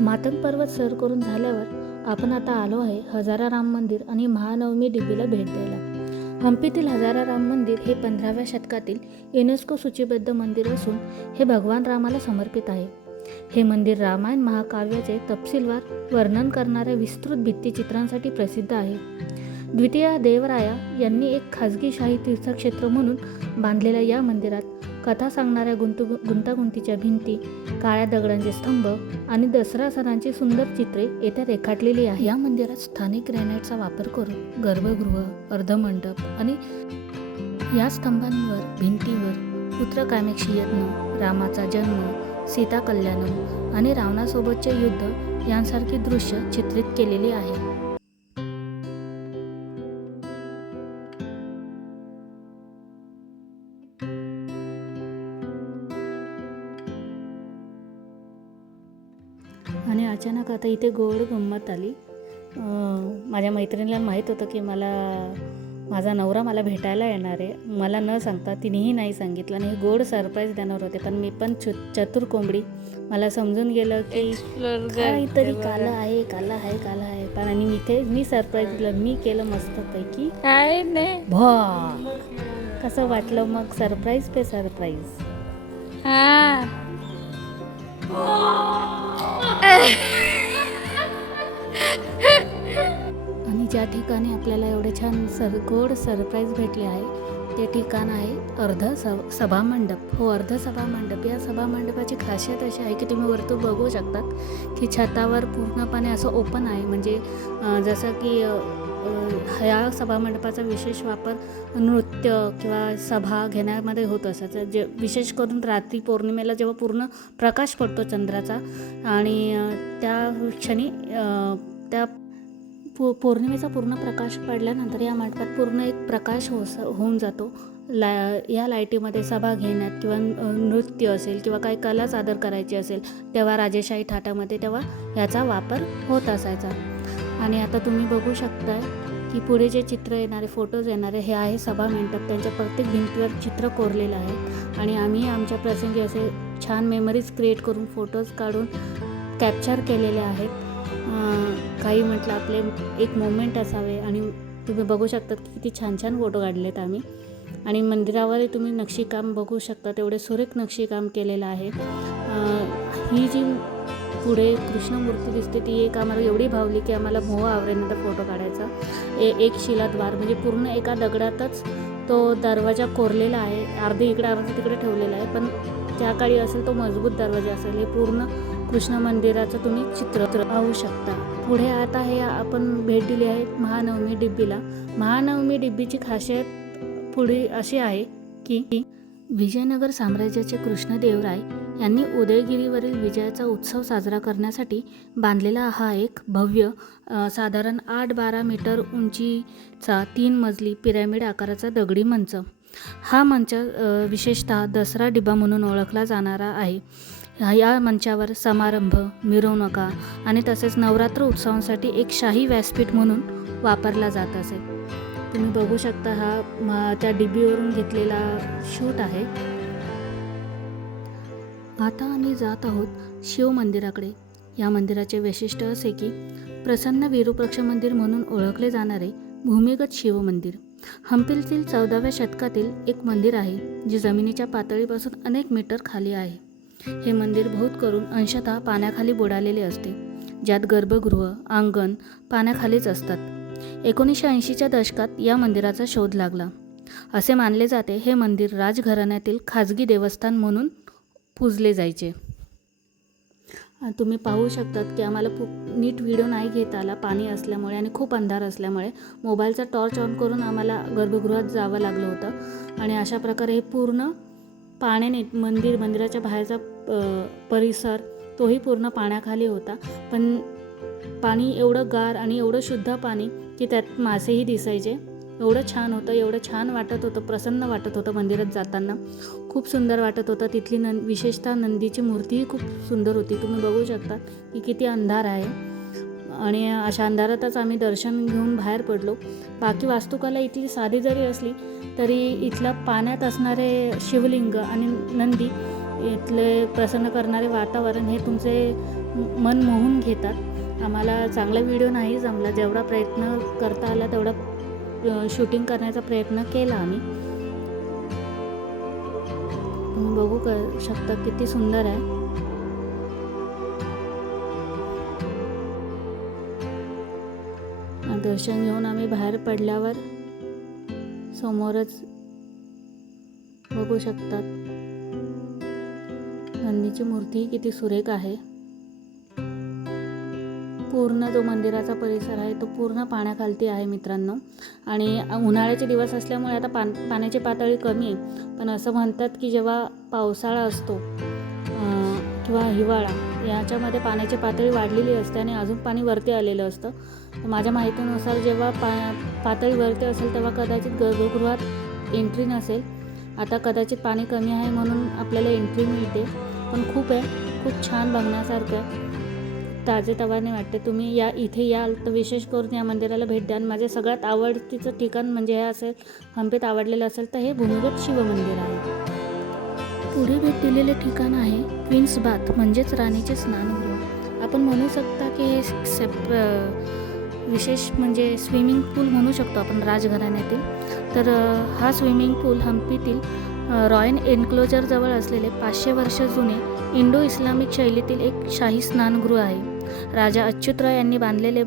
मातंग पर्वत सर करून झाल्यावर आपण आता आलो आहे हजारा राम मंदिर आणि महानवमी डिब्बीला भेट द्यायला। हम्पीतील हजारा राम मंदिर हे 15व्या शतकातील युनेस्को सूचीबद्ध मंदिर असून हे भगवान रामाला समर्पित आहे। हे मंदिर रामायण महाकाव्याचे तपशीलवार वर्णन करणाऱ्या विस्तृत भित्तिचित्रांसाठी प्रसिद्ध आहे। द्वितीय देवराया यांनी एक खाजगी शाही तीर्थक्षेत्र म्हणून बांधलेल्या या मंदिरात कथा सांगणाऱ्या गुंतागुंतीच्या भिंती, काळ्या दगडांचे स्तंभ आणि दसरा सणांची सुंदर चित्रे येथे रेखाटलेली आहे। या मंदिरात स्थानिक ग्रॅनाइटचा वापर करून गर्भगृह, अर्धमंडप आणि या स्तंभांवर भिंतीवर पुत्र कामेक्षी यज्ञ, रामाचा जन्म, सीता कल्याणम आणि रावणासोबतचे युद्ध यांसारखी दृश्य चित्रित केलेली आहे। आणि अचानक आता इथे गोड गंमत आली। माझ्या मैत्रिणीला माहीत होतं की माझा नवरा मला भेटायला येणार आहे, मला न सांगता तिनेही नाही सांगितलं आणि गोड सरप्राईज देणार होते, पण मी पण चतुर कोंबडी, मला समजून गेलं की काहीतरी काला आहे पण आणि मी सरप्राईज दिलं, मी केलं मस्तपैकी काय नाही कसं वाटलं मग सरप्राईज पे सरप्राईज। आणि ज्या ठिकाणी आपल्याला एवढे छान गोड सरप्राईज भेटले आहे ते ठिकाण आहे सभामंडप। अर्ध सभामंडप। या सभामंडपाची खासियत अशी आहे की तुम्ही वरतून बघू शकतात की छतावर पूर्णपणे असं ओपन आहे, म्हणजे जसं की ह्या सभामंडपाचा विशेष वापर नृत्य किंवा सभा घेण्यामध्ये होत असायचा, जे विशेष करून रात्री पौर्णिमेला जेव्हा पूर्ण प्रकाश पडतो चंद्राचा आणि त्या क्षणी त्या पौर्णिमेचा पूर्ण प्रकाश पडल्यानंतर या मंडपात पूर्ण एक प्रकाश होऊन जातो। या लाईटीमध्ये सभा घेण्यात किंवा नृत्य असेल किंवा काही कला सादर करायची असेल तेव्हा राजेशाही थाटामध्ये तेव्हा याचा वापर होत असायचा। आणि आता तुम्ही बघू शकताय की पुढे जे चित्र येणारे, फोटोज येणारे हे आहे सभा मंडप। त्यांच्या प्रत्येक भिंतीवर चित्र कोरलेलं आहे आणि आम्ही आमच्या प्रसंगी असे छान मेमरीज क्रिएट करून फोटोज काढून कॅप्चर केलेले आहेत। काही म्हटलं आपले एक मोमेंट असावे आणि तुम्ही बघू शकतात की किती छान छान फोटो काढलेत आम्ही। आणि मंदिरावरही तुम्ही नक्षीकाम बघू शकता, तेवढे सुरेख नक्षीकाम केलेलं आहे। ही जी पुढे कृष्णमूर्ती दिसते ती एक आम्हाला एवढी भावली की आम्हाला मोह आवरेनंतर फोटो काढायचा। एक शिलाद्वार म्हणजे पूर्ण एका दगडातच तो दरवाजा कोरलेला आहे, अर्धे इकडे अर्धे तिकडे ठेवलेला आहे, पण त्या काळी असेल तो मजबूत दरवाजा असेल। हे पूर्ण कृष्ण मंदिराचं तुम्ही चित्र पाहू शकता। पुढे आता हे आपण भेट दिली आहे महानवमी डिब्बीला। महानवमी डिब्बीची खासियत पुढे अशी आहे की विजयनगर साम्राज्याचे कृष्णदेवराय यांनी उदयगिरीवरील विजयाचा उत्सव साजरा करण्यासाठी बांधलेला हा एक भव्य साधारण 8-12 मीटर उंचीचा 3 मजली पिरॅमिड आकाराचा दगडी मंच। हा मंच विशेषतः दसरा डिबा म्हणून ओळखला जाणारा आहे। या मंचावर समारंभ, मिरवणुका आणि तसेच नवरात्र उत्सवांसाठी एक शाही व्यासपीठ म्हणून वापरला जात असे। तुम्ही बघू शकता हा त्या डिबीवरून घेतलेला शूट आहे। आता आम्ही जात आहोत शिव मंदिराकडे। या मंदिराचे वैशिष्ट्य असे की प्रसन्न विरूपाक्ष मंदिर म्हणून ओळखले जाणारे भूमिगत शिव मंदिर हम्पीतील 14व्या शतकातील एक मंदिर आहे, जे जमिनीच्या पातळीपासून अनेक मीटर खाली आहे। हे मंदिर बहुत करून अंशतः पाण्याखाली बुडालेले असते, ज्यात गर्भगृह, अंगण पाण्याखालीच असतात। 1980च्या दशकात या मंदिराचा शोध लागला। असे मानले जाते हे मंदिर राजघराण्यातील खाजगी देवस्थान म्हणून पूजले जायचे। तुम्ही पाहू शकतात की आम्हाला नीट व्हिडिओ नाही घेता आला पाणी असल्यामुळे आणि खूप अंधार असल्यामुळे मोबाईलचा टॉर्च ऑन करून आम्हाला गर्भगृहात जावं लागलं होतं। आणि अशा प्रकारे हे पूर्ण पाण्याने मंदिराच्या बाहेरचा परिसर तोही पूर्ण पाण्याखाली होता, पण पाणी एवढं गार आणि एवढं शुद्ध पाणी की त्यात मासेही दिसायचे। एवढं छान होतं, एवढं छान वाटत होतं, प्रसन्न वाटत होतं मंदिरात जाताना, खूप सुंदर वाटत होतं। तिथली विशेषतः नंदीची मूर्तीही खूप सुंदर होती। तुम्ही बघू शकता की किती अंधार आहे आणि अशा अंधारातच आम्ही दर्शन घेऊन बाहेर पडलो। बाकी वास्तुकला इथली साधी जरी असली तरी इथल्या पाण्यात असणारे शिवलिंग आणि नंदी, इथले प्रसन्न करणारे वातावरण हे तुमचे मन मोहून घेतात. आम्हाला चांगला व्हिडिओ नाही जमला, जेवढा प्रयत्न करता आला तेवढा शूटिंग करण्याचा प्रयत्न केला आम्ही. तुम्ही बघू शकता किती सुंदर आहे. दर्शन घेऊन आम्ही बाहेर पडल्यावर समोरच बघू शकतात नंदीची मूर्ती किती सुरेख आहे. पूर्ण जो मंदिराचा परिसर आहे तो पूर्ण पाण्याखालती आहे मित्रांनो. आणि उन्हाळ्याचे दिवस असल्यामुळे आता पाण्याची पातळी कमी आहे. पण असं म्हणतात की जेव्हा पावसाळा असतो किंवा हिवाळा याच्यामध्ये पाण्याची पातळी वाढलेली असते आणि अजून पाणी वरती आलेलं असतं. तर माझ्या माहितीनुसार जेव्हा पातळी वरती असेल तेव्हा कदाचित गर्भगृहात एंट्री नसेल. आता कदाचित पाणी कमी आहे म्हणून आपल्याला एंट्री मिळते. पण खूप छान बघण्यासारखं आहे. ताजेतवाने वाटते. तुम्ही इथे याल तर विशेष करून या मंदिराला भेट द्या. माझे सगळ्यात आवडतीचं ठिकाण म्हणजे हे असेल, हंपीत आवडलेलं असेल तर हे भूमिगत शिवमंदिर आहे. पुढे भेट दिलेले ठिकाण आहे क्वीन्स बाथ म्हणजेच राणीचे स्नानगृह. आपण म्हणू शकता की हे विशेष म्हणजे स्विमिंग पूल म्हणू शकतो आपण राजघराण्यातील. तर हा स्विमिंग पूल हंपीतील रॉयल एन्क्लोजर जवळ असलेले 500 वर्ष जुने इंडो इस्लामिक शैलीतील एक शाही स्नानगृह आहे. राजा अच्युतराय यांनी बांधलेले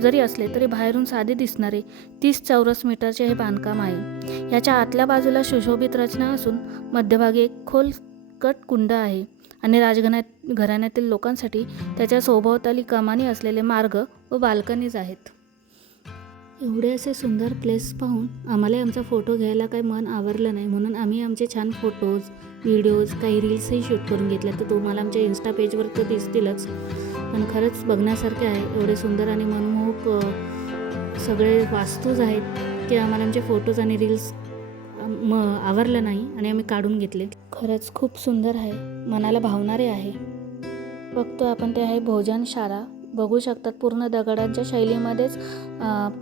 जरी असले तरी बाहेरून साधे दिसणारे 30 चौरस मीटरचे हे बांधकाम आहे. याच्या आतल्या बाजूला सुशोभित रचना असून मध्यभागी एक खोलगट कुंड आहे आणि घराण्यातील लोकांसाठी त्याच्या सभोवताली कमानी असलेले मार्ग व बाल्कनीज आहेत. एवढे असे सुंदर प्लेस पाहून आम्हाला आमचा फोटो घ्यायला काही मन आवरलं नाही. म्हणून आम्ही आमचे छान फोटोज, व्हिडिओज, काही रील्सही शूट करून घेतले. तर तुम्हाला आमच्या इन्स्टा पेजवर तर दिसतीलच. पण खरंच बघण्यासारखे आहे. एवढे सुंदर आणि मनमोहक सगळे वास्तूज आहेत की आम्हाला आमचे फोटोज आणि रील्स आवरलं नाही आणि आम्ही काढून घेतले. खरंच खूप सुंदर आहे, मनाला भावणारे आहे. बघतो आपण ते आहे भोजनशाळा. बघू शकतात पूर्ण दगडांच्या शैलीमध्येच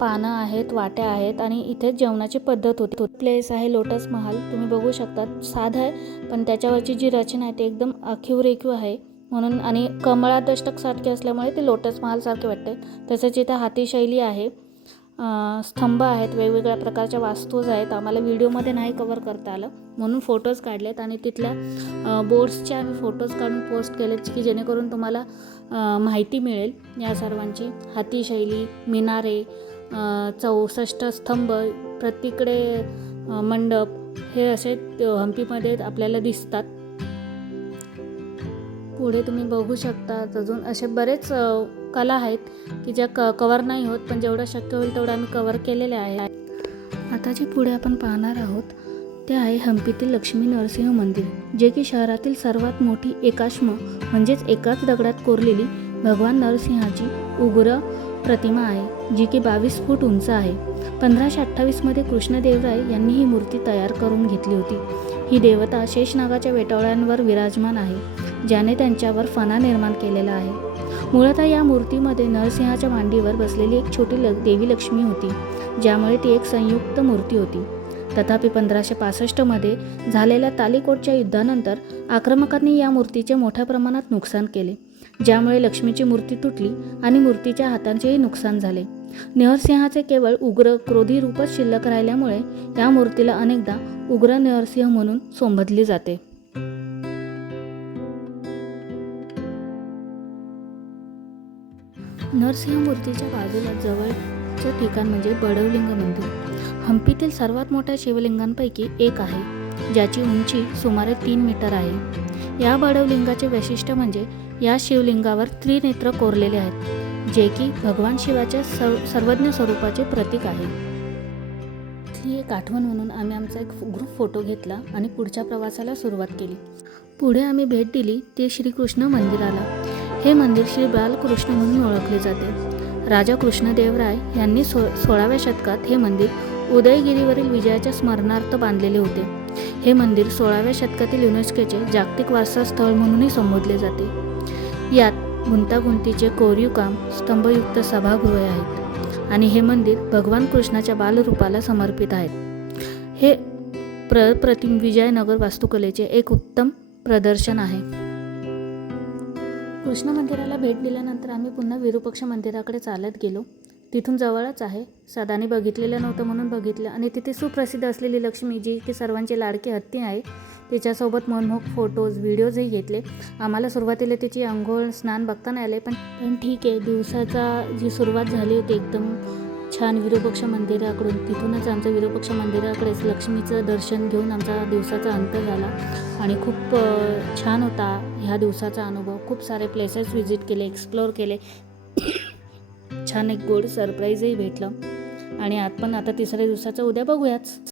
पानं आहेत, वाट्या आहेत आणि इथेच जेवणाची पद्धत होती. प्लेस आहे लोटस महल. तुम्ही बघू शकतात साधं आहे पण त्याच्यावरची जी रचना आहे ती एकदम आखीव रेखीव आहे म्हणून आणि कमळादष्टकसारखे असल्यामुळे ते लोटस महालसारखे वाटते. तसंच इथं हाती शैली आहे, स्तंभ आहेत, वेगवेगळ्या प्रकारच्या वास्तूज आहेत. आम्हाला व्हिडिओमध्ये नाही कव्हर करता आलं म्हणून फोटोज काढलेत आणि तिथल्या बोर्ड्सचे आम्ही फोटोज काढून पोस्ट केलेत की जेणेकरून तुम्हाला माहिती मिळेल या सर्वांची. हाती शैली, मिनारे, 64 स्तंभ, प्रत्येकडे मंडप हे असे हंपीमध्ये आपल्याला दिसतात. पुढे तुम्ही बघू शकता अजून असे बरेच कला आहेत की ज्या कवर नाही होत पण जेवढं शक्य होईल तेवढं आम्ही कवर केलेले आहे. आता जे पुढे आपण पाहणार आहोत ते आहे हंपीतील लक्ष्मी नरसिंह मंदिर, जे की शहरातील सर्वात मोठी एकाश्म म्हणजेच एकाच दगडात कोरलेली भगवान नरसिंहाची उग्र प्रतिमा आहे, जी की 22 फूट उंच आहे. 1528मध्ये कृष्णदेवराय यांनी ही मूर्ती तयार करून घेतली होती. ही देवता शेषनागाच्या वेटावळ्यांवर विराजमान आहे, ज्याने त्यांच्यावर फणा निर्माण केलेला आहे. मूळतः या मूर्तीमध्ये नरसिंहाच्या मांडीवर बसलेली एक छोटी देवी लक्ष्मी होती, ज्यामुळे ती एक संयुक्त मूर्ती होती. तथापि 1565मध्ये झालेल्या तालिकोटच्या युद्धानंतर आक्रमकांनी या मूर्तीचे मोठ्या प्रमाणात नुकसान केले, ज्यामुळे लक्ष्मीची मूर्ती तुटली आणि मूर्तीच्या हातांचेही नुकसान झाले. नरसिंहाचे केवळ उग्र क्रोधी रूपच शिल्लक राहिल्यामुळे या मूर्तीला अनेकदा उग्र नरसिंह म्हणून संबोधले जाते. नरसिंह मूर्तीच्या बाजूला जवळचे ठिकाण म्हणजे बडवलिंग मंदिर. हंपीतील सर्वात मोठ्या शिवलिंगांपैकी एक आहे, ज्याची उंची सुमारे 3 मीटर आहे. या बडवलिंगाचे वैशिष्ट्य म्हणजे या शिवलिंगावर त्रिनेत्र कोरलेले आहेत, जे की भगवान शिवाच्या सर्वज्ञ स्वरूपाचे प्रतीक आहे. ही एक आठवण म्हणून आम्ही आमचा एक ग्रुप फोटो घेतला आणि पुढच्या प्रवासाला सुरुवात केली. पुढे आम्ही भेट दिली ते श्रीकृष्ण मंदिराला. हे मंदिर श्री बालकृष्ण म्हणून ओळखले जाते. राजा कृष्णदेवराय यांनी 16व्या शतकात हे मंदिर उदयगिरीवरील विजयाच्या स्मरणार्थ बांधलेले होते. हे मंदिर 16व्या शतकातील युनेस्कोचे जागतिक वारसा स्थळ म्हणूनही संबोधले जाते. यात गुंतागुंतीचे कोरीव काम, स्तंभयुक्त सभागृहे आहेत आणि हे मंदिर भगवान कृष्णाच्या बालरूपाला समर्पित आहेत. हे विजयनगर वास्तुकलेचे एक उत्तम प्रदर्शन आहे. कृष्ण मंदिराला भेट दिल्यानंतर आम्ही पुन्हा विरूपाक्ष मंदिराकडे चालत गेलो. तिथून जवळच आहे. सदाने बघितलेलं नव्हतं म्हणून बघितलं. आणि तिथे सुप्रसिद्ध असलेली लक्ष्मी, जी की सर्वांची लाडकी हत्ती आहे, तिच्यासोबत मनमोहक फोटोज व्हिडिओजही घेतले. आम्हाला सुरुवातीला तिची अंघोळ स्नान बघता नाही आले, पण ठीक आहे. दिवसाचा जी सुरुवात झाली होती एकदम छान विरूपाक्ष मंदिराकडून. तिथूनच आमचं विरूपाक्ष मंदिराकडेच लक्ष्मीचं दर्शन घेऊन आमचा दिवसाचा अंत झाला. आणि खूप छान होता ह्या दिवसाचा अनुभव. खूप सारे प्लेसेस व्हिजिट केले, एक्सप्लोअर केले. छान एक गोड सरप्राईजही भेटलं. आणि आता तिसऱ्या दिवसाचं उद्या बघूयाच.